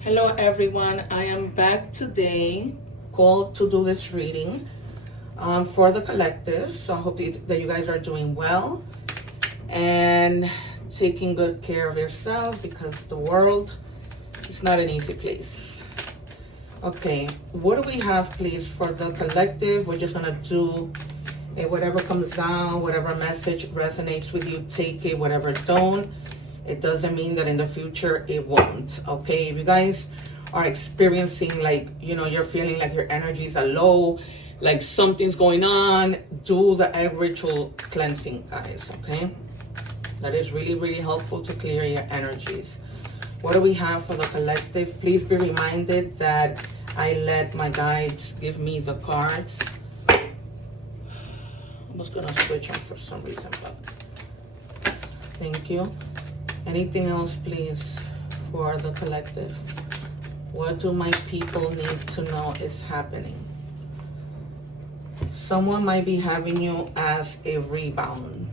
Hello everyone, I am back today, called to do this reading for the collective. So I hope that you guys are doing well and taking good care of yourselves, because the world is not an easy place. Okay, what do we have please for the collective? We're just gonna do whatever comes down, whatever message resonates with you, take it, whatever don't. It doesn't mean that in the future it won't. Okay, if you guys are experiencing, like, you know, you're feeling like your energies are low, like something's going on, do the egg ritual cleansing, guys. Okay, that is really, really helpful to clear your energies. What do we have for the collective? Please be reminded that I let my guides give me the cards. I was gonna switch them for some reason, but thank you. Anything else, please, for the collective? What do my people need to know is happening? Someone might be having you as a rebound.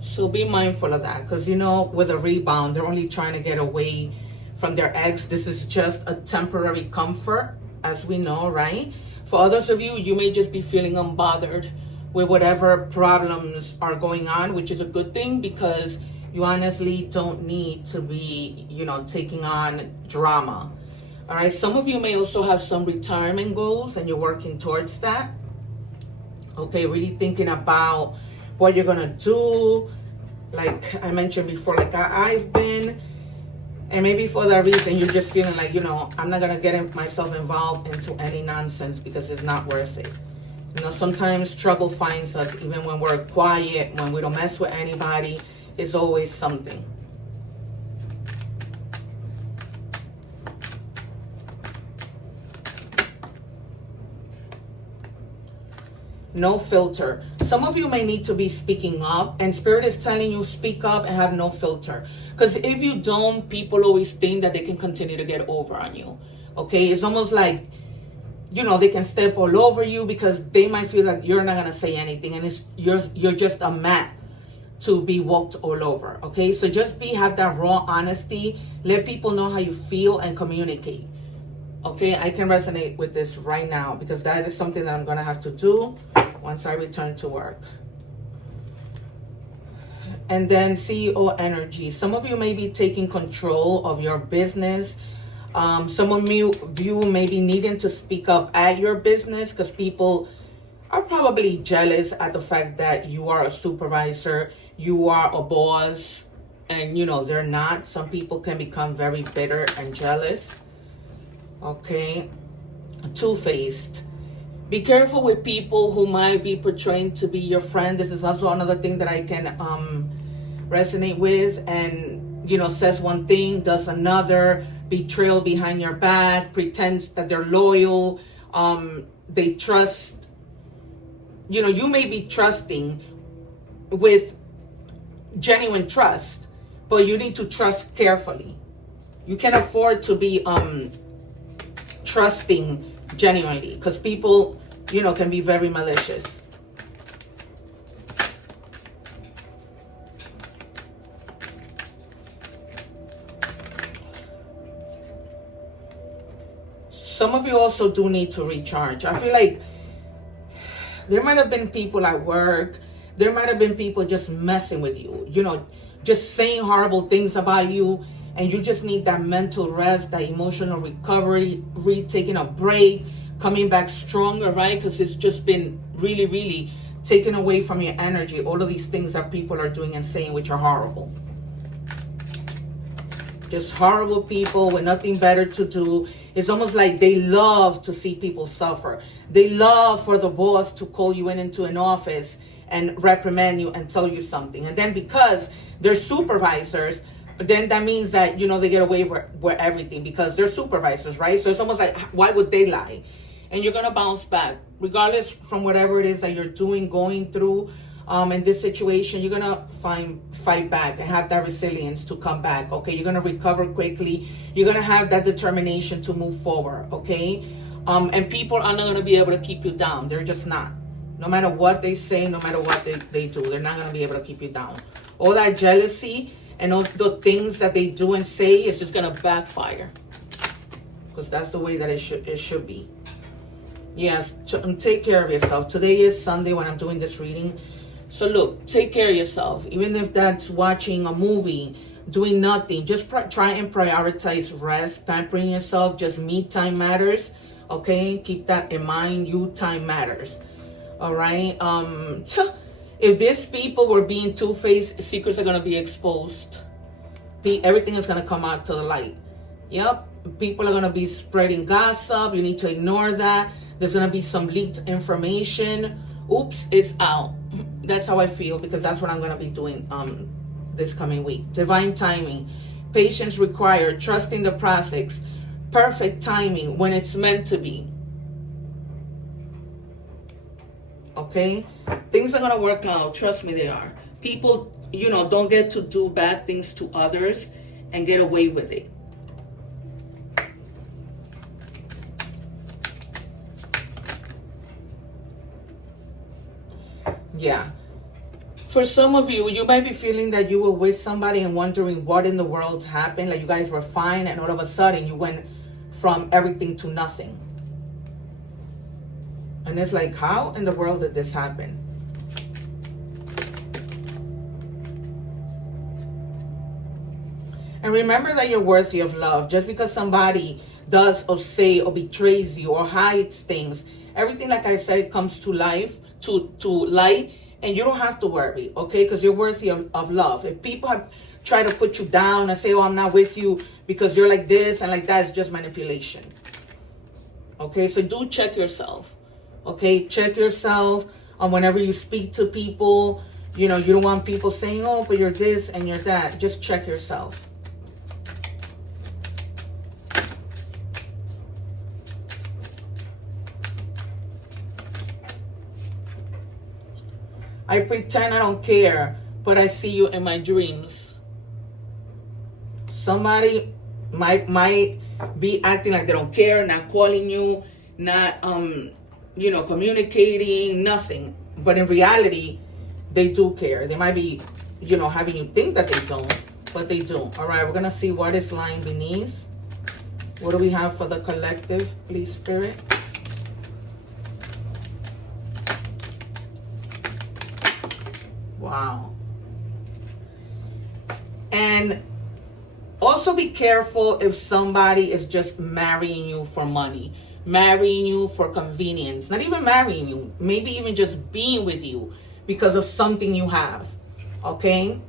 So be mindful of that, because, you know, with a rebound, they're only trying to get away from their ex. This is just a temporary comfort, as we know, right? For others of you, you may just be feeling unbothered with whatever problems are going on, which is a good thing, because you honestly don't need to be, you know, taking on drama. All right, some of you may also have some retirement goals and you're working towards that. Okay, really thinking about what you're gonna do. Like I mentioned before, like I've been, and maybe for that reason you're just feeling like, you know, I'm not gonna get myself involved into any nonsense because it's not worth it. You know, sometimes trouble finds us even when we're quiet, when we don't mess with anybody. Is always something. No filter. Some of you may need to be speaking up, and Spirit is telling you speak up and have no filter. Because if you don't, people always think that they can continue to get over on you. Okay, it's almost like, you know, they can step all over you because they might feel like you're not gonna say anything, and it's you're just a mat to be walked all over. Okay, so just have that raw honesty. Let people know how you feel and communicate. Okay, I can resonate with this right now because that is something that I'm gonna have to do once I return to work. And then CEO energy. Some of you may be taking control of your business. Some of you may be needing to speak up at your business because people are probably jealous at the fact that you are a supervisor, you are a boss, and you know they're not. Some people can become very bitter and jealous. Okay, two-faced. Be careful with people who might be portraying to be your friend. This is also another thing that I can resonate with. And you know, says one thing, does another. Betrayal behind your back, pretends that they're loyal. They trust. You know, you may be trusting with genuine trust, but you need to trust carefully. You can afford to be trusting genuinely, because people, you know, can be very malicious. Some of you also do need to recharge. I feel like there might have been people at work, there might have been people just messing with you, you know, just saying horrible things about you, and you just need that mental rest, that emotional recovery, taking a break, coming back stronger, right? Because it's just been really, really taken away from your energy, all of these things that people are doing and saying, which are horrible. Just horrible people with nothing better to do. It's almost like they love to see people suffer. They love for the boss to call you into an office and reprimand you and tell you something. And then because they're supervisors, then that means that, you know, they get away with everything because they're supervisors, right? So it's almost like, why would they lie? And you're going to bounce back. Regardless from whatever it is that you're doing, going through, in this situation, you're gonna fight back and have that resilience to come back. Okay, you're gonna recover quickly. You're gonna have that determination to move forward. Okay, and people are not gonna be able to keep you down. They're just not. No matter what they say, no matter what they do, they're not gonna be able to keep you down. All that jealousy and all the things that they do and say is just gonna backfire. because that's the way that it should be. Yes, take care of yourself. Today is Sunday when I'm doing this reading. So look, take care of yourself. Even if that's watching a movie, doing nothing, just try and prioritize rest, pampering yourself. Just me time matters. Okay, keep that in mind. You time matters. All right. If these people were being two-faced, secrets are gonna be exposed. Everything is gonna come out to the light. Yep. People are gonna be spreading gossip. You need to ignore that. There's gonna be some leaked information. Oops, it's out. That's how I feel, because that's what I'm gonna be doing this coming week. Divine timing, patience required, trusting the process, perfect timing when it's meant to be. Okay, things are gonna work out. Trust me, they are. People, don't get to do bad things to others and get away with it. Yeah. For some of you, you might be feeling that you were with somebody and wondering what in the world happened. Like you guys were fine and all of a sudden you went from everything to nothing. And it's like, how in the world did this happen? And remember that you're worthy of love. Just because somebody does or say or betrays you or hides things, everything, like I said, comes to life, to light, and you don't have to worry, okay? Because you're worthy of love. If people have tried to put you down and say, oh, I'm not with you because you're like this and like that, it's just manipulation. Okay, so do check yourself. Okay, check yourself on whenever you speak to people. You don't want people saying, oh, but you're this and you're that. Just check yourself. I pretend I don't care, but I see you in my dreams. Somebody might be acting like they don't care, not calling you, not communicating, nothing. But in reality, they do care. They might be, having you think that they don't, but they do. All right, we're gonna see what is lying beneath. What do we have for the collective, please, Spirit? Wow. And also be careful if somebody is just marrying you for money, marrying you for convenience, not even marrying you, maybe even just being with you because of something you have, okay?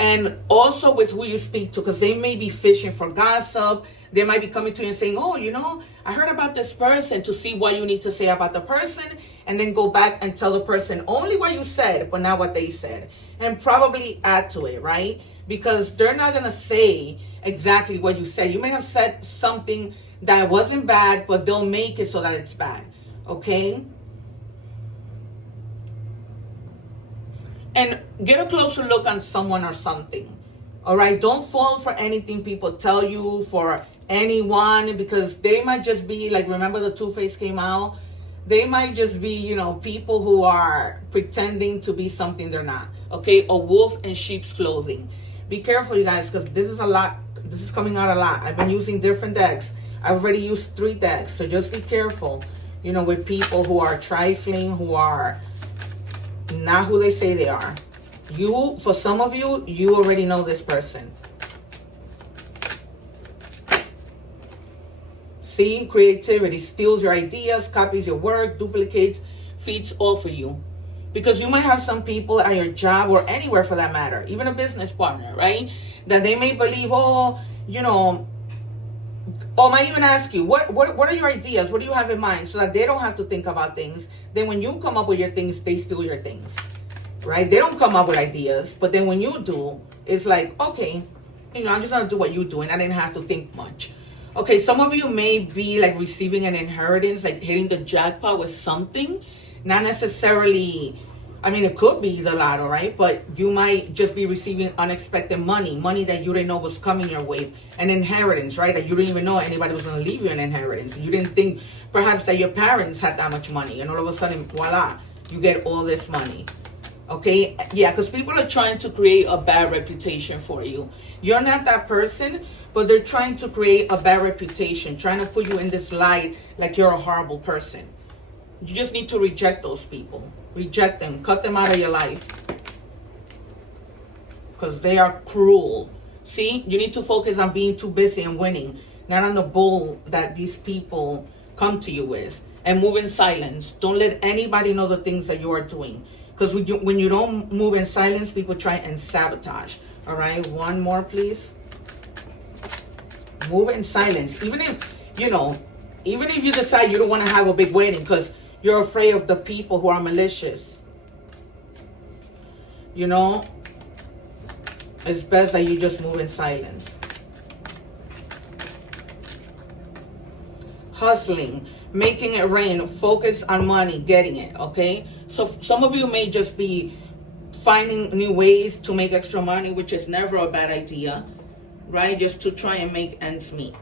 And also with who you speak to, because they may be fishing for gossip. They might be coming to you and saying, oh, I heard about this person, to see what you need to say about the person, and then go back and tell the person only what you said, but not what they said. And probably add to it, right? Because they're not going to say exactly what you said. You may have said something that wasn't bad, but they'll make it so that it's bad, okay? And get a closer look on someone or something, all right? Don't fall for anything people tell you, for anyone, because they might just be like, remember the Two-Face came out? They might just be, people who are pretending to be something they're not, okay? A wolf in sheep's clothing. Be careful, you guys, because this is a lot. This is coming out a lot. I've been using different decks. I've already used 3 decks, so just be careful, with people who are trifling, who are not who they say they are. For some of you, you already know this person. See, creativity steals your ideas, copies your work, duplicates, feeds off of you. Because you might have some people at your job or anywhere for that matter, even a business partner, right? That they may believe, or might even ask you, what are your ideas? What do you have in mind? So that they don't have to think about things. Then when you come up with your things, they steal your things, right? They don't come up with ideas, but then when you do, it's like, okay, I'm just gonna do what you do, and I didn't have to think much. Okay, some of you may be like receiving an inheritance, like hitting the jackpot with something. Not necessarily, it could be the lotto, right? But you might just be receiving unexpected money that you didn't know was coming your way. An inheritance, right? That you didn't even know anybody was going to leave you an inheritance. You didn't think perhaps that your parents had that much money. And all of a sudden, voila, you get all this money. Okay, yeah, because people are trying to create a bad reputation for you. You're not that person, but they're trying to create a bad reputation, trying to put you in this light like you're a horrible person. You just need to reject those people. Reject them. Cut them out of your life. Because they are cruel. See, you need to focus on being too busy and winning, not on the bull that these people come to you with. And move in silence. Don't let anybody know the things that you are doing. Because when you don't move in silence, people try and sabotage. All right, one more, please. Move in silence. Even if, even if you decide you don't want to have a big wedding because you're afraid of the people who are malicious. It's best that you just move in silence. Hustling, making it rain, focus on money, getting it, okay? So some of you may just be finding new ways to make extra money, which is never a bad idea, right? Just to try and make ends meet.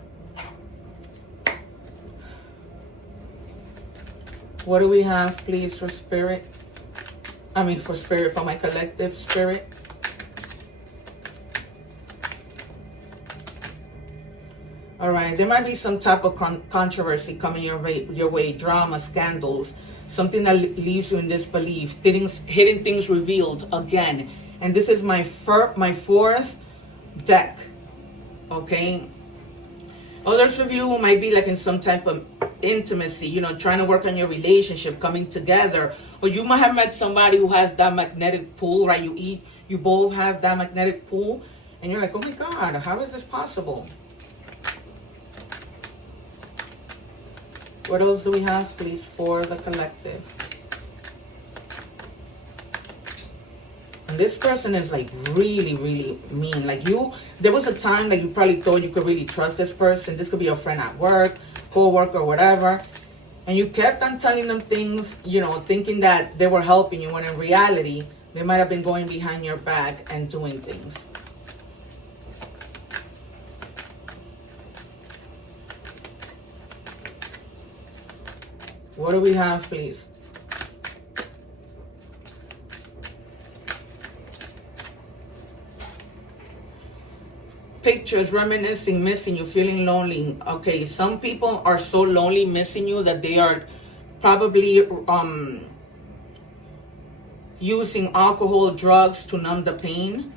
What do we have, please, for spirit? For my collective spirit. All right, there might be some type of controversy coming your way, drama, scandals, something that leaves you in disbelief, hidden things revealed again. And this is my fourth deck, okay? Others of you might be like in some type of intimacy, trying to work on your relationship, coming together. Or you might have met somebody who has that magnetic pull, right? You both have that magnetic pull, and you're like, oh my God, how is this possible? What else do we have, please, for the collective? And this person is like really, really mean. Like there was a time that you probably thought you could really trust this person. This could be a friend at work, co-worker, whatever. And you kept on telling them things, thinking that they were helping you, when in reality, they might have been going behind your back and doing things. What do we have, please? Pictures, reminiscing, missing you, feeling lonely. Okay, some people are so lonely, missing you, that they are probably using alcohol, drugs to numb the pain.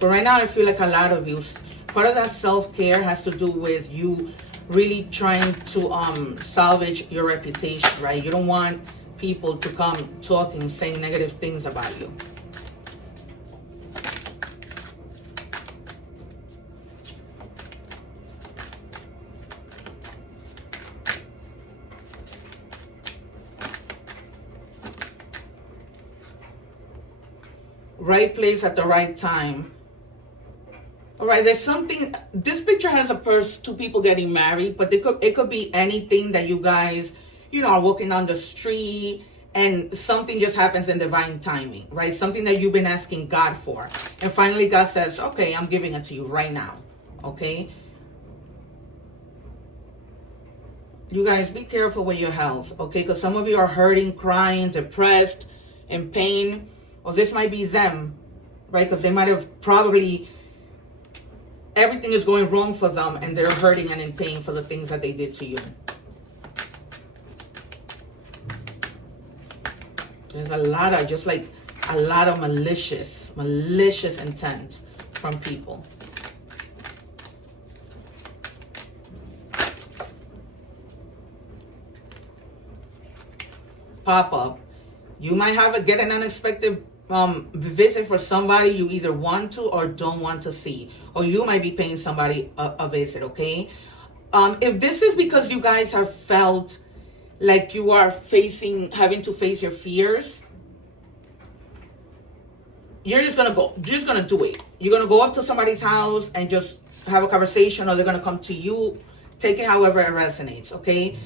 But right now, I feel like a lot of you, part of that self-care has to do with you really trying to salvage your reputation, right? You don't want people to come talking, saying negative things about you. Right place at the right time. All right, there's something, this picture has two people getting married, but it could be anything that you guys, are walking down the street and something just happens in divine timing, right? Something that you've been asking God for. And finally God says, okay, I'm giving it to you right now, okay? You guys, be careful with your health, okay? Because some of you are hurting, crying, depressed, in pain. Or this might be them, right? Because they might have probably... everything is going wrong for them and they're hurting and in pain for the things that they did to you. There's a lot of malicious intent from people. Pop up. You might get an unexpected visit for somebody you either want to or don't want to see, or you might be paying somebody a visit, okay? If this is because you guys have felt like you are having to face your fears, you're just gonna do it. You're gonna go up to somebody's house and just have a conversation, or they're gonna come to you. Take it however it resonates, okay?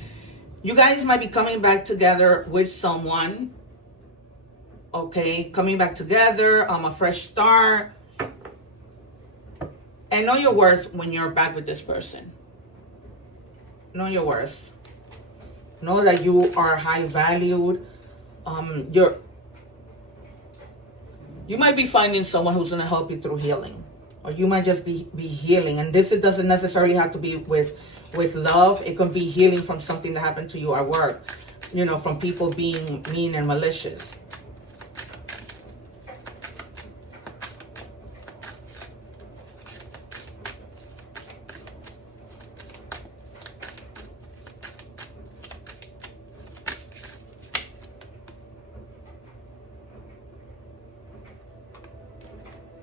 You guys might be coming back together with someone. Okay, coming back together, a fresh start. And know your worth when you're back with this person. Know your worth. Know that you are high valued. you might be finding someone who's going to help you through healing, or you might just be healing. And this, it doesn't necessarily have to be with love. It can be healing from something that happened to you at work, you know, from people being mean and malicious.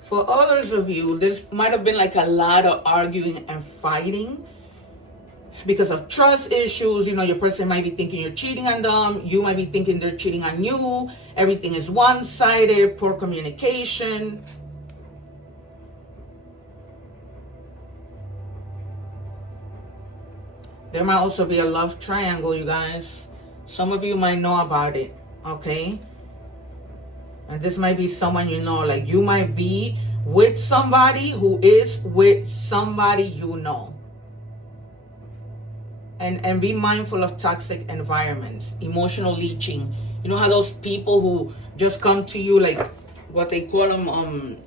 For others of you, this might have been like a lot of arguing and fighting because of trust issues. You know, your person might be thinking you're cheating on them. You might be thinking they're cheating on you. Everything is one-sided, poor communication. There might also be a love triangle, you guys. Some of you might know about it, okay? And this might be someone you know, like you might be with somebody who is with somebody you know. And be mindful of toxic environments, emotional leeching. You know how those people who just come to you, like what they call them,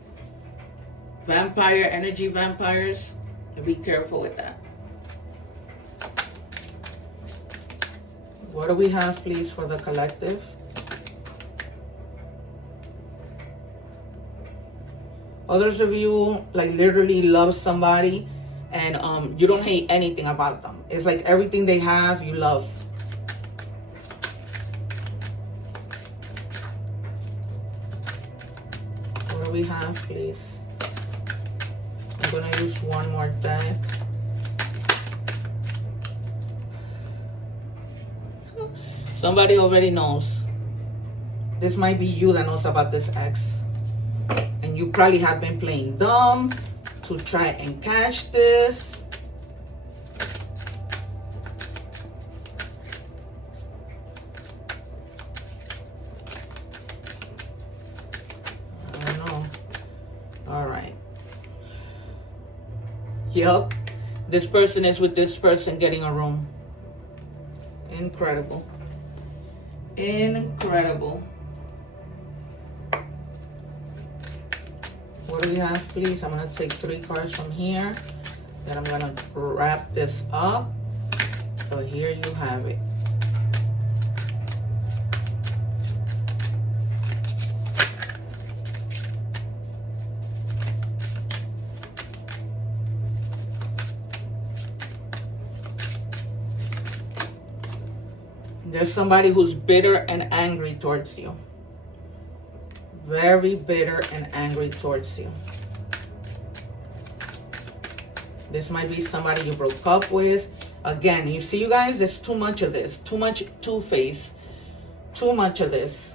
vampire, energy vampires? Be careful with that. What do we have, please, for the collective? Others of you, like, literally love somebody and you don't hate anything about them. It's like everything they have, you love. What do we have, please? I'm going to use one more deck. Somebody already knows. This might be you that knows about this ex. And you probably have been playing dumb to try and catch this. I don't know. All right. Yep. This person is with this person getting a room. Incredible. Incredible. What do we have, please? I'm going to take 3 cards from here. Then I'm going to wrap this up. So here you have it. There's somebody who's bitter and angry towards you. Very bitter and angry towards you. This might be somebody you broke up with. Again, you see, you guys, there's too much of this. Too much two-face. Too much of this.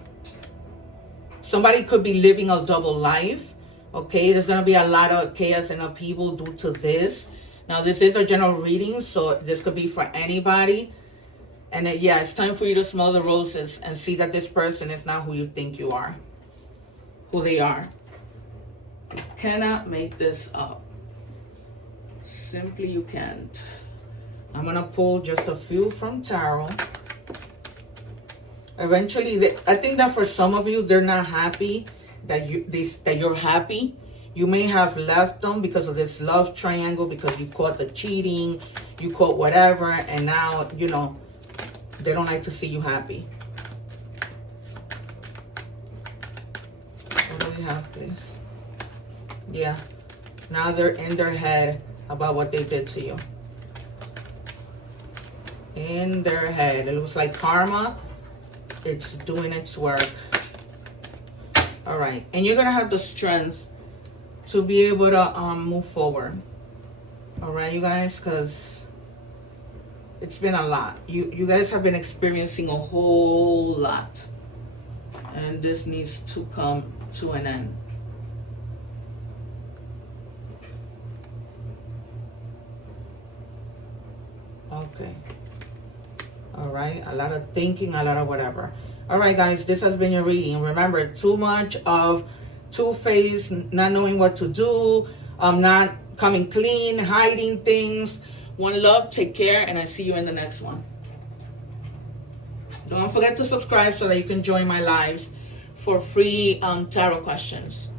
Somebody could be living a double life. Okay, there's going to be a lot of chaos and upheaval due to this. Now, this is a general reading, so this could be for anybody. And yeah, it's time for you to smell the roses and see that this person is not who you think you are. Who they are. You cannot make this up. Simply you can't. I'm going to pull just a few from tarot. Eventually, I think that for some of you, they're not happy that you're happy. You may have left them because of this love triangle, because you caught the cheating, you caught whatever, and now, you know, they don't like to see you happy. What do we have, please? Yeah. Now they're in their head about what they did to you. In their head. It looks like karma. It's doing its work. All right. And you're going to have the strength to be able to move forward. All right, you guys, because it's been a lot. You guys have been experiencing a whole lot. And this needs to come to an end. Okay. All right. A lot of thinking, a lot of whatever. All right, guys, this has been your reading. Remember, too much of two-faced, not knowing what to do, not coming clean, hiding things. One love, take care, and I see you in the next one. Don't forget to subscribe so that you can join my lives for free tarot questions.